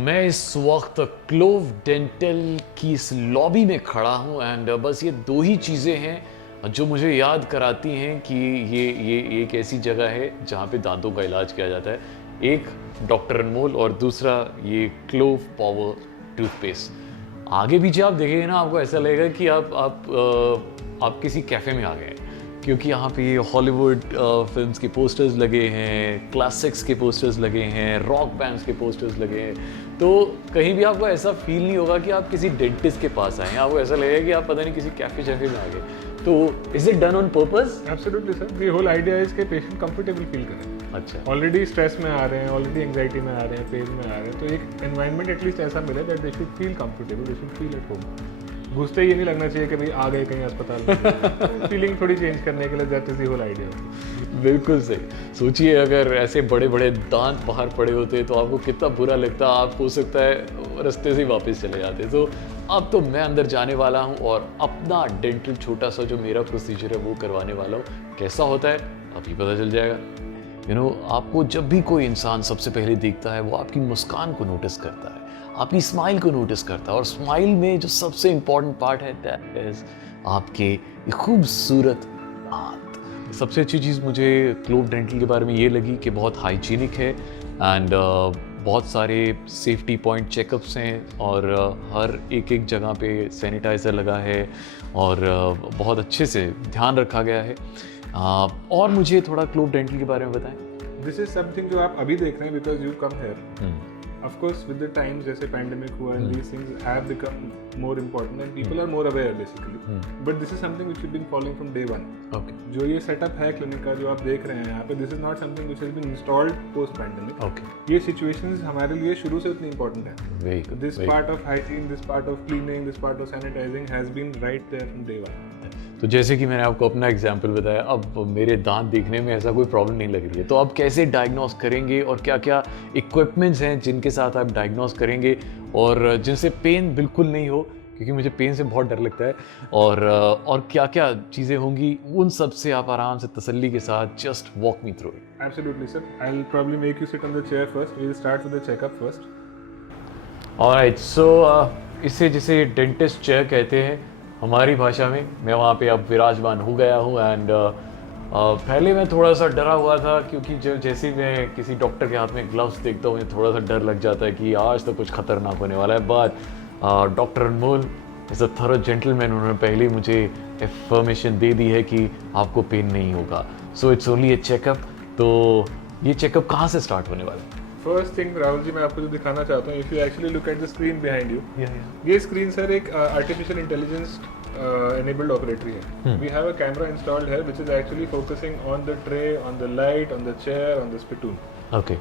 मैं इस वक्त क्लोव डेंटल की इस लॉबी में खड़ा हूँ एंड बस ये दो ही चीज़ें हैं जो मुझे याद कराती हैं कि ये एक ऐसी जगह है जहाँ पे दांतों का इलाज किया जाता है। एक डॉक्टर अनमोल और दूसरा ये क्लोव पावर टूथपेस्ट। आगे पीछे आप देखेंगे ना, आपको ऐसा लगेगा कि आप किसी कैफ़े में आ गए हैं, क्योंकि यहाँ पे हॉलीवुड फिल्म्स के पोस्टर्स लगे हैं, क्लासिक्स के पोस्टर्स लगे हैं, रॉक बैंड्स के पोस्टर्स लगे हैं। तो कहीं भी आपको ऐसा फील नहीं होगा कि आप किसी डेंटिस्ट के पास आए हैं, आपको ऐसा लगेगा कि आप पता नहीं किसी कैफे में आ गए। तो is it done on purpose? Absolutely sir, the whole idea is कि पेशेंट कंफर्टेबल फील करें। अच्छा, ऑलरेडी स्ट्रेस में आ रहे हैं, ऑलरेडी एंजाइटी में आ रहे हैं, पेन में आ रहे हैं, तो एक एनवायरनमेंट एटलीस्ट ऐसा मिले that they should feel comfortable, they should feel at home. घुसते ही ये नहीं लगना चाहिए कि भाई आ गए कहीं अस्पताल में। फीलिंग थोड़ी चेंज करने के लिए that is the whole idea. बिल्कुल सही। सोचिए अगर ऐसे बड़े बड़े दांत बाहर पड़े होते तो आपको कितना बुरा लगता, आप हो सकता है रास्ते से ही वापस चले जाते। तो अब तो मैं अंदर जाने वाला हूँ और अपना डेंटल छोटा सा जो मेरा प्रोसीजर है वो करवाने वाला हूँ। कैसा होता है अभी पता चल जाएगा। आपको जब भी कोई इंसान सबसे पहले देखता है वो आपकी मुस्कान को नोटिस करता है, आपकी स्माइल को नोटिस करता है, और स्माइल में जो सबसे इम्पॉर्टेंट पार्ट है दैट इज आपके खूबसूरत दांत। सबसे अच्छी चीज़ मुझे क्लोव डेंटल के बारे में ये लगी कि बहुत हाइजीनिक है एंड बहुत सारे सेफ्टी पॉइंट चेकअप्स हैं और हर एक जगह पे सैनिटाइज़र लगा है और बहुत अच्छे से ध्यान रखा गया है। और मुझे थोड़ा क्लोव डेंटल के बारे में बताएं। दिस इज समथिंग जो आप अभी देख रहे हैं because you come here. Of course, with the times, जैसे pandemic हुआ and these things have become more important and people are more aware basically. But this is something which we've been following from day one. Okay. जो ये setup है clinic का जो आप देख रहे हैं यहाँ पे, this is not something which has been installed post pandemic. Okay. ये situations हमारे लिए शुरू से उतनी important है. Very good. This part of hygiene, this part of cleaning, this part of sanitizing has been right there from day one. तो जैसे कि मैंने आपको अपना एग्जाम्पल बताया, अब मेरे दांत देखने में ऐसा कोई प्रॉब्लम नहीं लग रही है, तो आप कैसे डायग्नोस करेंगे और क्या क्या इक्विपमेंट्स हैं जिनके साथ आप डायग्नोस करेंगे और जिनसे पेन बिल्कुल नहीं हो, क्योंकि मुझे पेन से बहुत डर लगता है, और क्या क्या चीज़ें होंगी उन सब से आप आराम से तसल्ली के साथ just walk me through it. Absolutely sir. I'll probably make you sit on the chair first. We'll start with the checkup first. Alright, so इसे जिसे डेंटिस्ट चेयर कहते हैं हमारी भाषा में, मैं वहाँ पे अब विराजमान हो गया हूँ एंड पहले मैं थोड़ा सा डरा हुआ था, क्योंकि जैसे मैं किसी डॉक्टर के हाथ में ग्लव्स देखता हूँ मुझे थोड़ा सा डर लग जाता है कि आज तो कुछ खतरनाक होने वाला है। But doctor Anmol is a thorough gentleman, उन्होंने पहले मुझे इन्फॉर्मेशन दे दी है कि आपको पेन नहीं होगा। So it's only A checkup. तो ये चेकअप कहाँ से स्टार्ट होने वाला है? फर्स्ट थिंग राहुल जी, मैं आपको जो दिखाना चाहता हूँ, if you actually look at the screen behind you, ये स्क्रीन सर एक आर्टिफिशियल इंटेलिजेंस enabled operatory है। We have a camera installed here which is actually focusing on the tray, on the light, on the chair, on the spittoon. Okay.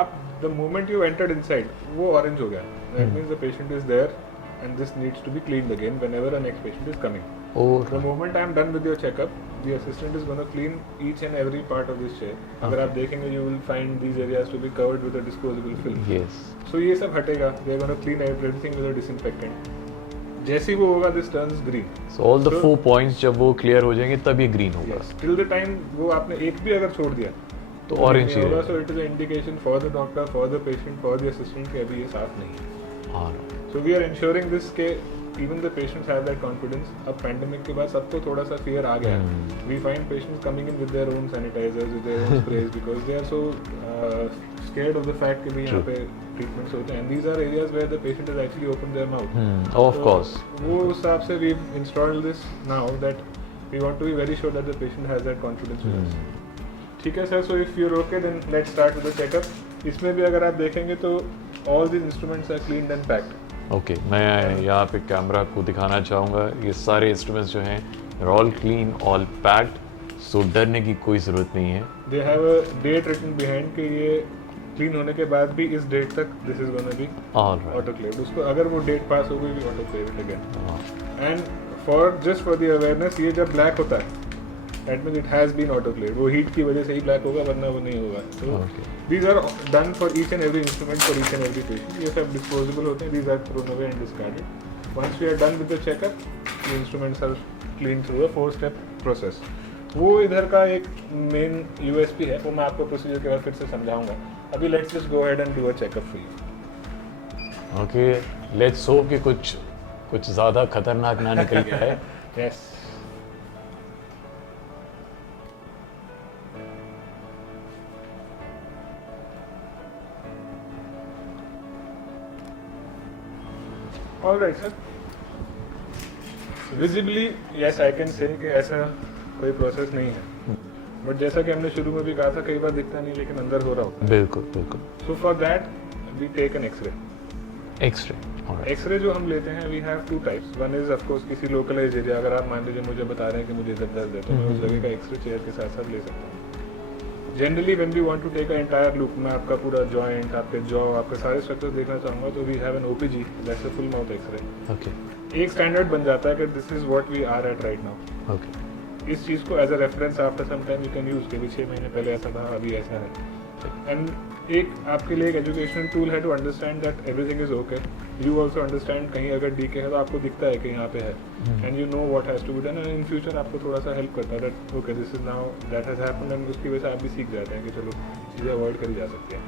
आप the moment you entered inside, वो orange हो गया। That means the patient is there and this needs to be cleaned again whenever a next patient is coming. Oh. The moment I am done with your checkup, the assistant is going to clean each and every part of this chair. अगर आप देखेंगे, you will find these areas to be covered with a disposable film. Yes. So ये सब हटेगा। They are going to clean everything with a disinfectant. जैसे ही वो होगा, this turns green. So all the 4 points जब वो clear हो जाएंगे तब ये green होगा. Yes. Till the time वो आपने एक भी अगर छोड़ दिया तो orange ही होगा. रहेगा. So it is an indication for the doctor, for the patient, for the assistant कि अभी ये साफ नहीं है. हाँ. So we are ensuring this के even the patients have that confidence. अब pandemic के बाद सबको थोड़ा सा fear आ गया है. We find patients coming in with their own sanitizers, with their own sprays because they are so scared of the fact कि भाई यहाँ पे treatments होते हैं. And these are areas where the patient has actually opened their mouth. Of course. वो उस हिसाब से we've installed this now that we want to be very sure that the patient has that confidence with us. ठीक है sir, so if you're okay then let's start with the checkup. इसमें भी अगर आप देखेंगे तो all these instruments are cleaned and packed. Okay, मैं यहाँ पे कैमरा को दिखाना चाहूँगा, ये सारे इंस्ट्रूमेंट्स जो हैं ऑल क्लीन, ऑल पैक्ड, सो डरने की कोई ज़रूरत नहीं है। They have a date written behind कि ये क्लीन होने के बाद भी इस डेट तक this is gonna be autoclaved. उसको अगर वो डेट पास हो गई भी autoclave it again. And for just for the awareness, ये जब ब्लैक होता है that means it has been autoclaved. वो हीट की वजह से ही ब्लैक होगा, वरना वो नहीं होगा। तो these are done for each and every instrument, for each and every patient. ये सब डिस्पोजेबल होते हैं, these are thrown away and discarded. Once we are done with the checkup, the instruments are clean through a 4-step process. वो इधर का एक main USP है, वो मैं आपको प्रोसीजर के बाद फिर से समझाऊंगा। अभी let's just go ahead and do a checkup for you. Okay, let's hope कि कुछ ज़्यादा खतरनाक ना निकल गया है। Yes. Alright sir, visibly yes I can say कि ऐसा कोई प्रोसेस नहीं है, बट जैसा कि हमने शुरू में भी कहा था, कई बार दिखता नहीं लेकिन अंदर हो रहा होता है। बिल्कुल बिल्कुल। So for that we take an x-ray. X-ray जो हम लेते हैं, we have two types. One is of course किसी लोकलाइज एरिया, अगर आप मान लीजिए मुझे बता रहे हैं कि मुझे इधर दर्द है, तो मैं उस जगह का एक्सरे चेयर के साथ साथ ले सकता हूँ। Generally when we want to take a entire look, मैं आपका पूरा जॉइंट, आपके जॉ, आपके सारे स्ट्रक्चर्स देखना चाहूँगा, तो we have an OPG, that's a full mouth x-ray. Okay, एक स्टैंडर्ड बन जाता है कि this is what we are at right now. Okay, इस चीज़ को as a reference after some time you can use, कि 6 महीने पहले ऐसा था, अभी ऐसा है। एंड एक आपके लिए एक एजुकेशनल टूल है to understand that everything is okay. You also understand कहीं अगर डीके है तो आपको दिखता है कि यहाँ पे है, and you know what has to be done, and in future आपको थोड़ा सा हेल्प करता है that okay this is now that has happened, and उसकी वजह से आप भी सीख जाते हैं कि चलो चीज़ें अवॉइड करी जा सकती हैं।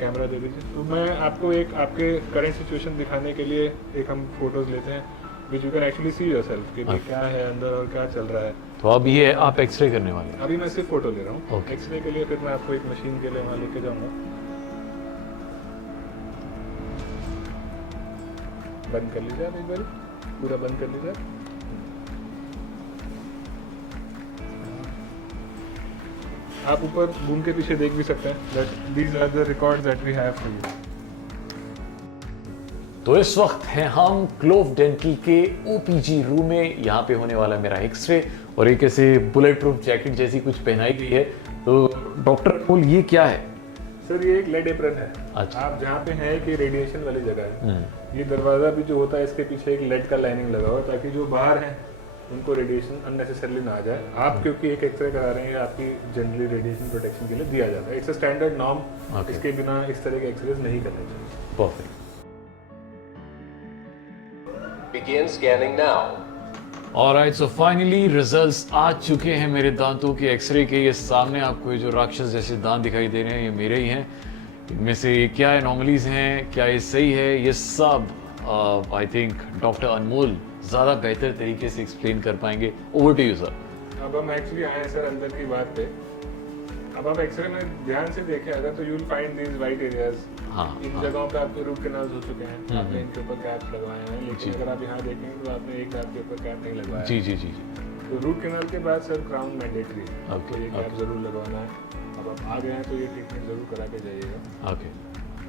कैमरा दे दीजिए। तो मैं आपको एक आपके करंट सिचुएशन दिखाने के लिए एक हम फोटोज लेते हैं, which you can actually see yourself कि क्या है अंदर और क्या चल रहा है। तो अब ये आप एक्सरे करने वाले हैं? अभी मैं सिर्फ फोटो ले रहा हूँ। Okay. एक्सरे के लिए फिर मैं आपको एक मशीन के लिए वहाँ लेके जाऊँगा। बंद कर लीजिए आप एक बार, पूरा बंद कर लीजिए। आप ऊपर बूम के पीछे देख भी सकते हैं that these are the records that we have for you. तो इस वक्त हैं हम क्लोव डेंटल के ओपीजी रूम में। यहाँ पे होने वाला मेरा एक्सरे, और एक ऐसे बुलेट प्रूफ जैकेट जैसी कुछ पहनाई गई है। तो डॉक्टर अनमोल, ये क्या है? सर ये एक लेड एप्रन है। अच्छा। आप जहाँ पे हैं कि रेडिएशन वाली जगह है, ये दरवाजा भी जो होता है इसके पीछे एक लेड का लाइनिंग लगा हुआ है, ताकि जो बाहर हैं उनको रेडिएशन अननेसेसरली ना आ जाए। आप क्योंकि एक एक्सरे करा रहे हैं, ये आपकी जनरली रेडिएशन प्रोटेक्शन के लिए दिया जाता है। इट्स अ स्टैंडर्ड नॉर्म, इसके बिना इस तरह के एक्सरेज नहीं करने चाहिए। Perfect. Begin scanning now. Alright, so finally results आ चुके हैं मेरे दांतों के एक्सरे के। ये सामने आपको ये जो राक्षस जैसे दांत दिखाई दे रहे हैं, ये मेरे ही हैं। इनमें से क्या एनोमलीज हैं, क्या ये सही है, ये सब आई थिंक डॉक्टर अनमोल ज़्यादा बेहतर तरीके से एक्सप्लेन कर पाएंगे। Over to you sir. अब हम एक्चुअली आए हैं सर अंदर की बात पे। अब आप एक्सरे में ध्यान से देखें अगर, तो you will find these white areas. इन जगहों पे आपके रूट कैनाल्स हो चुके हैं, आपने इनके ऊपर कैप्स लगवाए हैं, लेकिन अगर आप यहाँ देखेंगे तो आपने एक दांत के ऊपर कैप नहीं लगवाया। जी जी जी जी। तो रूट कैनाल के बाद सर क्राउन मैंडेटरी है, Okay, तो ये कैप जरूर लगवाना है। अब आप आ गए हैं तो ये ट्रीटमेंट जरूर करा के जाइएगा। ओके।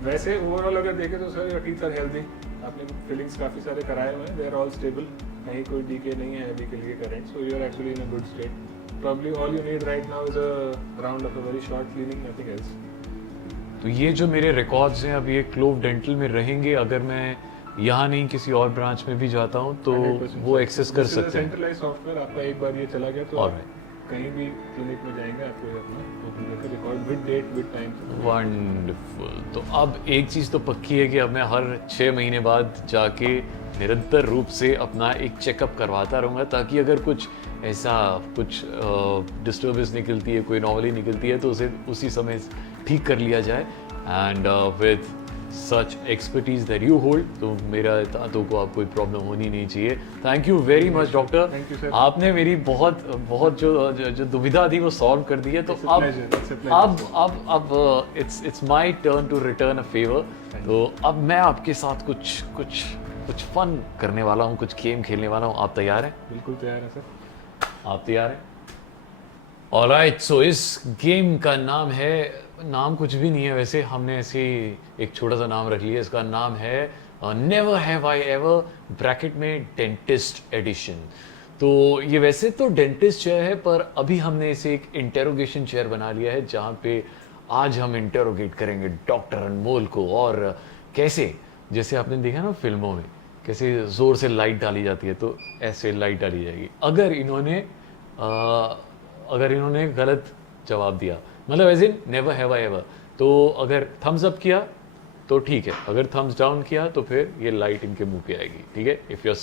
वैसे ओवरऑल अगर देखें तो sir your teeth are healthy. आपने फिलिंग्स काफ़ी सारे कराए हुए हैं, दे आर ऑल स्टेबल, कहीं कोई डीके नहीं है अभी के लिए current, so you are actually in a good state. Probably all you need right now is a round of a very short cleaning, nothing else. तो ये जो मेरे रिकॉर्ड्स हैं अब ये क्लोव डेंटल में रहेंगे। अगर मैं यहाँ नहीं किसी और ब्रांच में भी जाता हूँ तो वो एक्सेस कर सकते हैं। सेंट्रलाइज सॉफ्टवेयर आपका एक बार ये चला गया तो कहीं भी क्लिनिक में जाएंगे आपको अपना ओपन करके record with date with time. Wonderful. तो अब एक चीज़ तो पक्की है कि अब मैं हर 6 महीने बाद जाके निरंतर रूप से अपना एक चेकअप करवाता रहूँगा, ताकि अगर कुछ ऐसा कुछ डिस्टर्बेंस निकलती है, कोई नॉर्मली निकलती है, तो उसे उसी समय ठीक कर लिया जाए। And with such expertise that you hold, तो मेरा दांतों को अब कोई प्रॉब्लम होनी नहीं चाहिए। Thank you very much doctor. Thank you, sir. आपने मेरी बहुत जो दुविधा थी वो सॉल्व कर दी है। तो अब it's my turn to return a favour. तो अब मैं आपके साथ कुछ फन करने वाला हूँ, कुछ गेम खेलने वाला हूँ। आप तैयार हैं? बिल्कुल तैयार है सर। आप तैयार हैं? ऑलराइट, सो इस गेम का नाम है, नाम कुछ भी नहीं है वैसे, हमने ऐसे एक छोटा सा नाम रख लिया। इसका नाम है never have I ever, bracket में डेंटिस्ट एडिशन। तो ये वैसे तो डेंटिस्ट चेयर है, पर अभी हमने इसे एक इंटेरोगेशन चेयर बना लिया है, जहाँ पे आज हम इंटेरोगेट करेंगे डॉक्टर अनमोल को। और कैसे, जैसे आपने देखा ना फिल्मों में, कैसे ज़ोर से लाइट डाली जाती है, तो ऐसे लाइट डाली जाएगी। अगर इन्होंने गलत जवाब दिया, मतलब as in never have I ever, तो अगर थम्स अप किया तो ठीक है, अगर थम्स डाउन किया तो फिर ये लाइट इनके मुंह पे आएगी। ठीक है? If you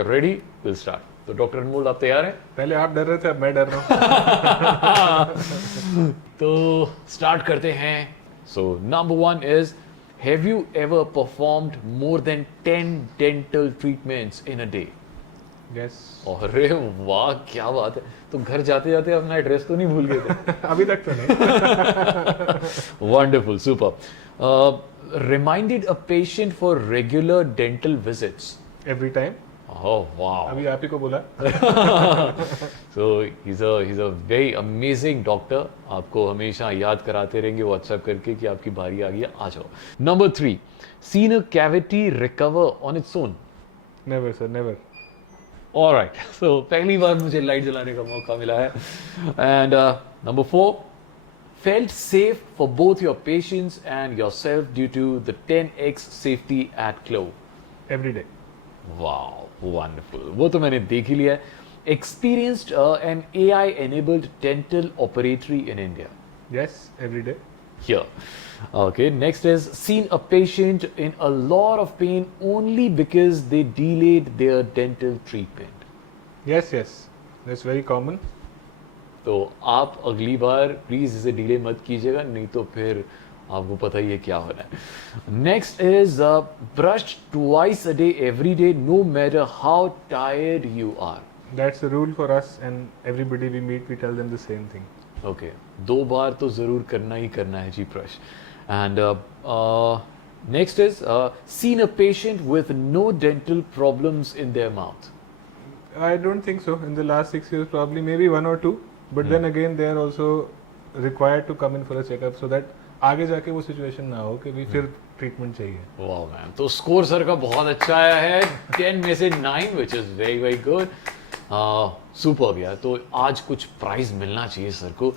are ready will start. तो डॉक्टर अनमोल आप तैयार हैं? पहले आप डर रहे थे, अब मैं डर रहा हूँ। तो स्टार्ट करते हैं। So number 1 is Have you ever performed more than 10 dental treatments in a day? Yes. अरे वाह क्या बात है, तो घर जाते जाते अपना एड्रेस तो नहीं भूल गए थे? अभी तक तो नहीं. Wonderful, super. Reminded a patient for regular dental visits. Every time. Oh wow. अभी आप ही को बोला. So he's a very amazing doctor. आपको हमेशा याद कराते रहेंगे WhatsApp करके कि आपकी बारी आ गई है, आ जाओ. Number 3, seen a cavity recover on its own? Never sir, never. All right. So पहली बार मुझे लाइट जलाने का मौका मिला है. And number 4, felt safe for both your patients and yourself due to the 10x safety at Clove. Every day. Wow, wonderful. वो तो मैंने देख ही लिया है. Experienced an AI-enabled dental operatory in India. Yes, every day. Here. Okay, next is seen a patient in a lot of pain only because they delayed their dental treatment. Yes, yes. That's very common. तो आप अगली बार please इसे delay मत कीजिएगा, नहीं तो फिर आपको पता ही है क्या हो रहा है. Next is brush twice a day every day no matter how tired you are. That's the rule for us, and everybody we meet, we tell them the same thing. Okay, 2 बार तो जरूर करना ही करना है जी brush. And next is seen a patient with no dental problems in their mouth. I don't think so. In the last 6 years, probably maybe 1 or 2. But then again, they are also required to come in for a checkup so that आगे जाके वो situation ना हो कि भी फिर treatment चाहिए. वाह मैम, तो स्कोर सर का बहुत अच्छा आया है, 10 में से 9, which is very very good. Super यार. तो आज कुछ प्राइज मिलना चाहिए सर को.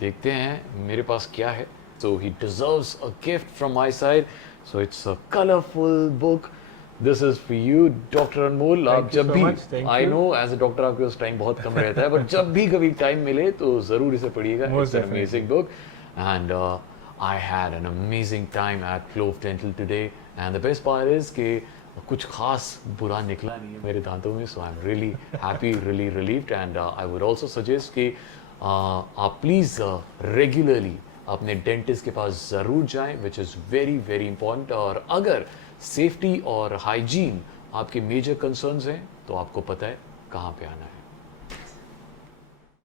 देखते हैं मेरे पास क्या है. So he deserves a gift from my side. So it's a colourful book. This is for you doctor Anmol. आप जब भी, I know as a doctor आपके उस टाइम बहुत कम रहता है, बट जब भी कभी टाइम मिले तो जरूर इसे पढ़िएगा. It's an amazing book. And I had an amazing time at Clove Dental today, and the best part is कि कुछ खास बुरा निकला नहीं है मेरे दांतों में. So I'm really happy, really relieved, and I would also suggest कि आप प्लीज़ रेगुलरली अपने डेंटिस्ट के पास ज़रूर जाएं, which is very very important. और अगर सेफ्टी और हाइजीन आपके मेजर कंसर्न्स हैं तो आपको पता है कहाँ पे आना है.